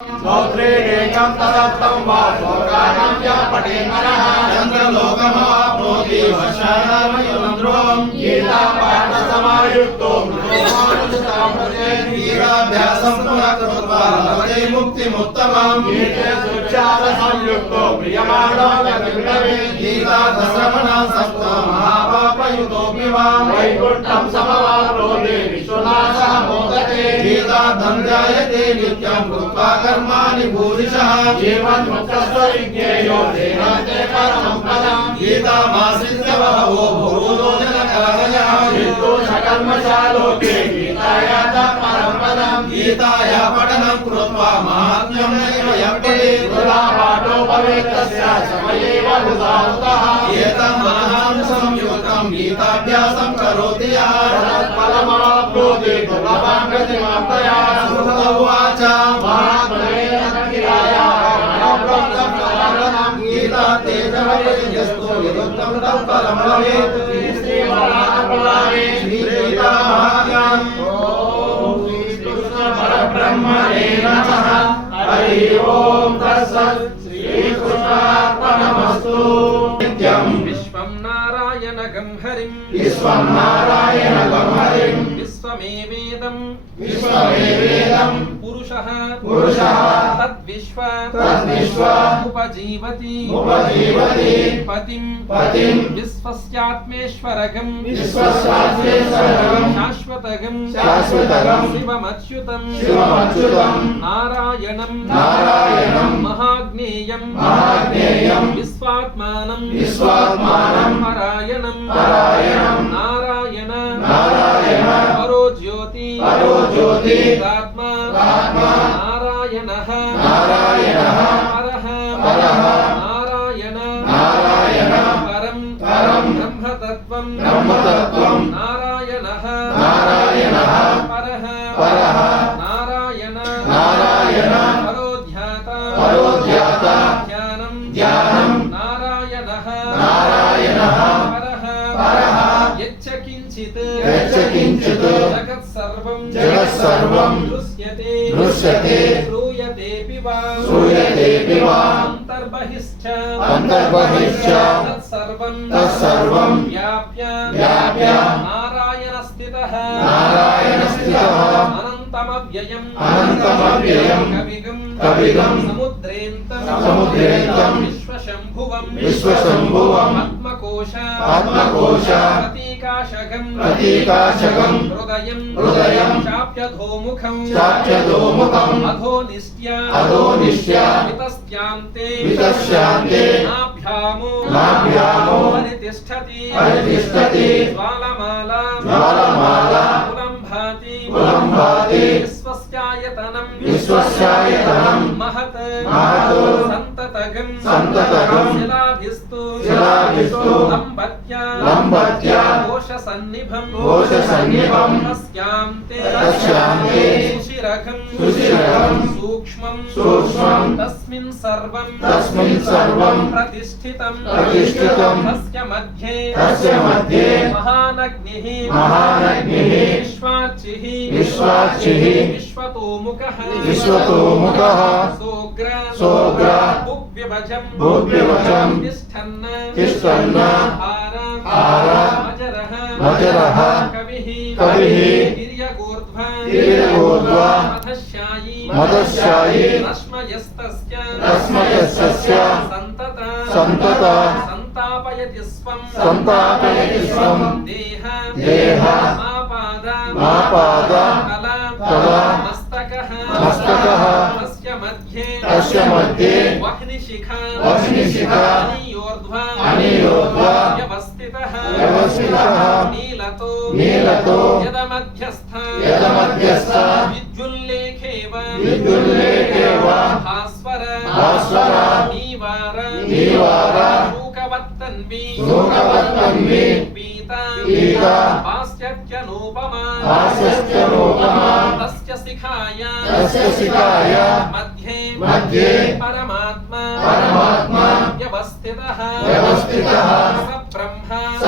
स्तोत्रेणेकं तदत्तं वा श्लोकानां च पठेन्मनः चन्द्रलोकमाप्नोति वर्षाणामयुन्द्रों गीतापाठसमायुक्तो गीताभ्यासं पुनः कृत्वा लभते मुक्तिमुत्तमम् गीते सुचारसंयुक्तो प्रियमाणो गतिविडवे गीताधश्रवणः सप्तो महापापयुतोऽपि वा वैकुण्ठं समवाप्नोति विश्वनाथः मोदते गीताधन्ध्यायते नित्यं कृत्वा कर्माणि भूरिशः जीवन्मुक्तस्वविज्ञेयो देहान्ते परमं पदम् गीतामाश्रित्य बहवो भूतो जनकादयः निर्दोषकर्मशालोके పఠనం గీతాయ పఠనం కృత్వా మహాత్మ్యం నైవ ఎంపడి వృధా పాఠో భవేత్ తస్య సమయేవ వృధా ఉతః ఏతం మనసాం సంయుక్తం గీతాభ్యాసం కరోతి యః ఫలమాప్నోతి దుర్లభాం గతిమాప్తయా సుహృత ఉవాచ మహాత్మనే అఖిలాయ గీతా తేజమయం యస్తో ఫలమలవేత్ ఓం తస్సత్ శ్రీకృష్ణార్పణమస్తు నిత్యం విశ్వం నారాయణ గంహరిం విశ్వం నారాయణ గంహరిం విశ్వమేవేదం విశ్వమేవేదం పురుషః పురుషః తద్విశ్వ ఉపజీవతి. ఉపజీవతి. పతిం. పతిం. విశ్వస్యాత్మేశ్వరగం. విశ్వశాస్త్రేశ్వరగం శాశ్వతగం. శాశ్వతగం. శివమచ్యుతం. శివమచ్యుతం. నారాయణం. నారాయణం. మహాజ్ఞేయం. మహాజ్ఞేయం. విశ్వాత్మానం. విశ్వాత్మానం. పరాయణం పరాయణం నారాయణ. నారాయణ. పరో జ్యోతి పరో జ్యోతి ఆత్మ. ఆత్మ నారాయణః. यच्च किञ्चित् यच्च किञ्चित् अनन्तमव्ययम्। कविगम्। समुद्रेन्तम् विश्वशम्भुवम्। विश्वशम्भुवम्। आत्मकोश। आत्मकोश। प्रतीकाशकम्। प्रतीकाशकम्। हृदयम् चाप्यधोमुखम्। चाप्यधोमुखम्। अधोनिष्ट्या वितस्यान्ते। नाभ्यामो। परितिष्ठति ज्वालमाला। ज्वालमाला। पुलम्भाति। विश्वस्यायतनम्। महत्। महत्। सन्ततगम्। सन्ततगम्। शिलाभिस्तु। शिलाभिस्तु। लम्बत्या। लम्बत्या। లంబత్య కోశ సన్నిభం కోశ సన్నిభం తస్యాంతే తస్యాంతే సుశిరఘం సుశిరఘం సూక్ష్మం సూక్ష్మం తస్మిన్ సర్వం తస్మిన్ సర్వం ప్రతిష్ఠితం ప్రతిష్ఠితం తస్య మధ్యే తస్య మధ్యే మహానగ్నిః మహానగ్నిః విశ్వార్చిః విశ్వార్చిః విశ్వతోముఖః విశ్వతోముఖః సోగ్ర సోగ్ర భుగ్వ్యభజం భుగ్వ్యభజం తిష్టన్న తిష్టన్న హార హార मधुरः कविः गिर्यगोर्ध्वा मदस्यायी रश्मयस्तस्य। सन्तत। सन्तापयति स्वं सन्तापयति स्वं देह। देह। मा पाद तला मस्तकः। मस्तकः। तस्य मध्ये। वह्निशिखा। वह्निशिखा। अनियोर्ध्वा। अनियोर्ध्वा। व्यवस्थितः। व्यवस्थितः। నీలతో నీలతో యదమధ్యస్థ యదమధ్యస్థ విద్యుల్లేఖేవ విద్యుల్లేఖేవ భాస్వర భాస్వర నీవార నీవార శూకవత్తన్వి శూకవత్తన్వి పీత పీత పాశ్చత్యనూపమా పాశ్చత్యనూపమా తస్య శిఖాయ తస్య శిఖాయ మధ్యే మధ్యే పరమాత్మ పరమాత్మ వ్యవస్థితః వ్యవస్థితః సబ్రహ్మ సబ్రహ్మ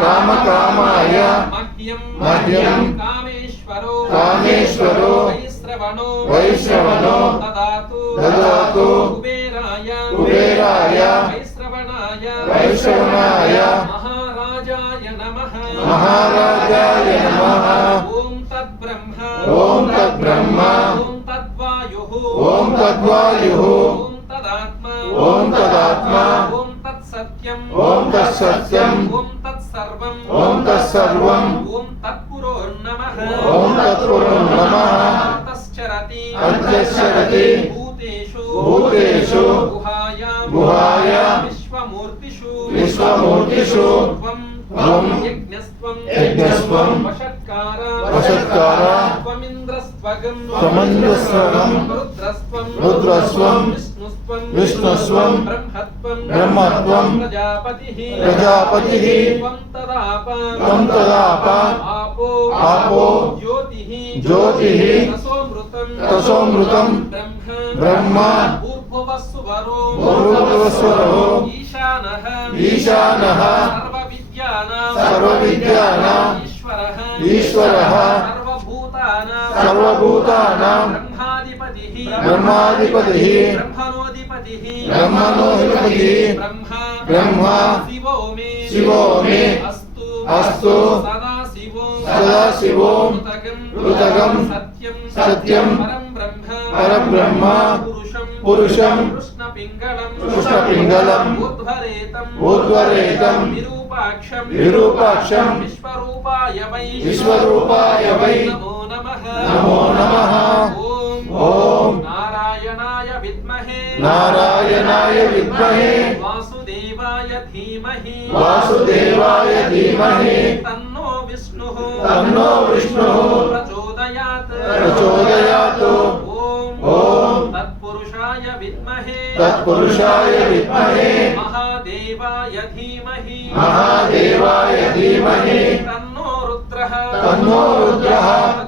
కామకామాయ కామకామాయ మహ్యం కామేశ్వరో వైశ్రవణో దదాతు కుబేరాయ వైశ్రవణాయ మహారాజాయ నమః మహారాజాయ నమః ఓం తద్బ్రహ్మ ఓం తద్బ్రహ్మ ఓం తద్వాయుః ఓం తద్వాయుః ఓం తత్పురోర్నమః తశ్చరతి అధ్యక్షరతి భూతేషు భూతేషు గుహాయాం గుహాయాం విశ్వమూర్తిషు విశ్వమూర్తిషు త్వం త్వం యజ్ఞస్త్వం యజ్ఞస్త్వం వషట్కార వషట్కార త్వమింద్రస్త్వగం త్వమింద్రస్త్వగం రుద్రస్త్వం రుద్రస్త్వం విష్ణుస్త్వం విష్ణుస్త్వం బ్రహ్మత్వం బ్రహ్మత్వం ప్రజాపతిః ప్రజాపతిః త్వం तदाप आपो। आपो। ज्योतिः। ज्योतिः। ब्रह्म। भूर्भुवस्वरो भूर्भुवस्वरो ईशानः। ईशानः। सर्वविद्यानां सर्वविद्यानां ईश्वरः। ईश्वरः। सर्वभूतानां सर्वभूतानां బ్రహ్మాధిపతిః బ్రహ్మణోధిపతిః బ్రహ్మ శివో మే అస్తు అస్తు సదా శివో సదాశివో కృతగం సత్యం సత్యం పరం బ్రహ్మ పరబ్రహ్మ పురుషం కృష్ణపింగళం ఊర్ధ్వరేతం విరూపాక్షం విశ్వరూపాయ వై నమో नारायणाय विद्महे। वासुदेवाय धीमहि। वासुदेवाय धीमहि। तन्नो विष्णुः। तन्नो विष्णुः। प्रचोदयात्। प्रचोदयात्। ओम तत्पुरुषाय विद्महे। तत्पुरुषाय विद्महे। महादेवाय धीमहि। महादेवाय धीमहि। तन्नो रुद्रः। तन्नो रुद्रः।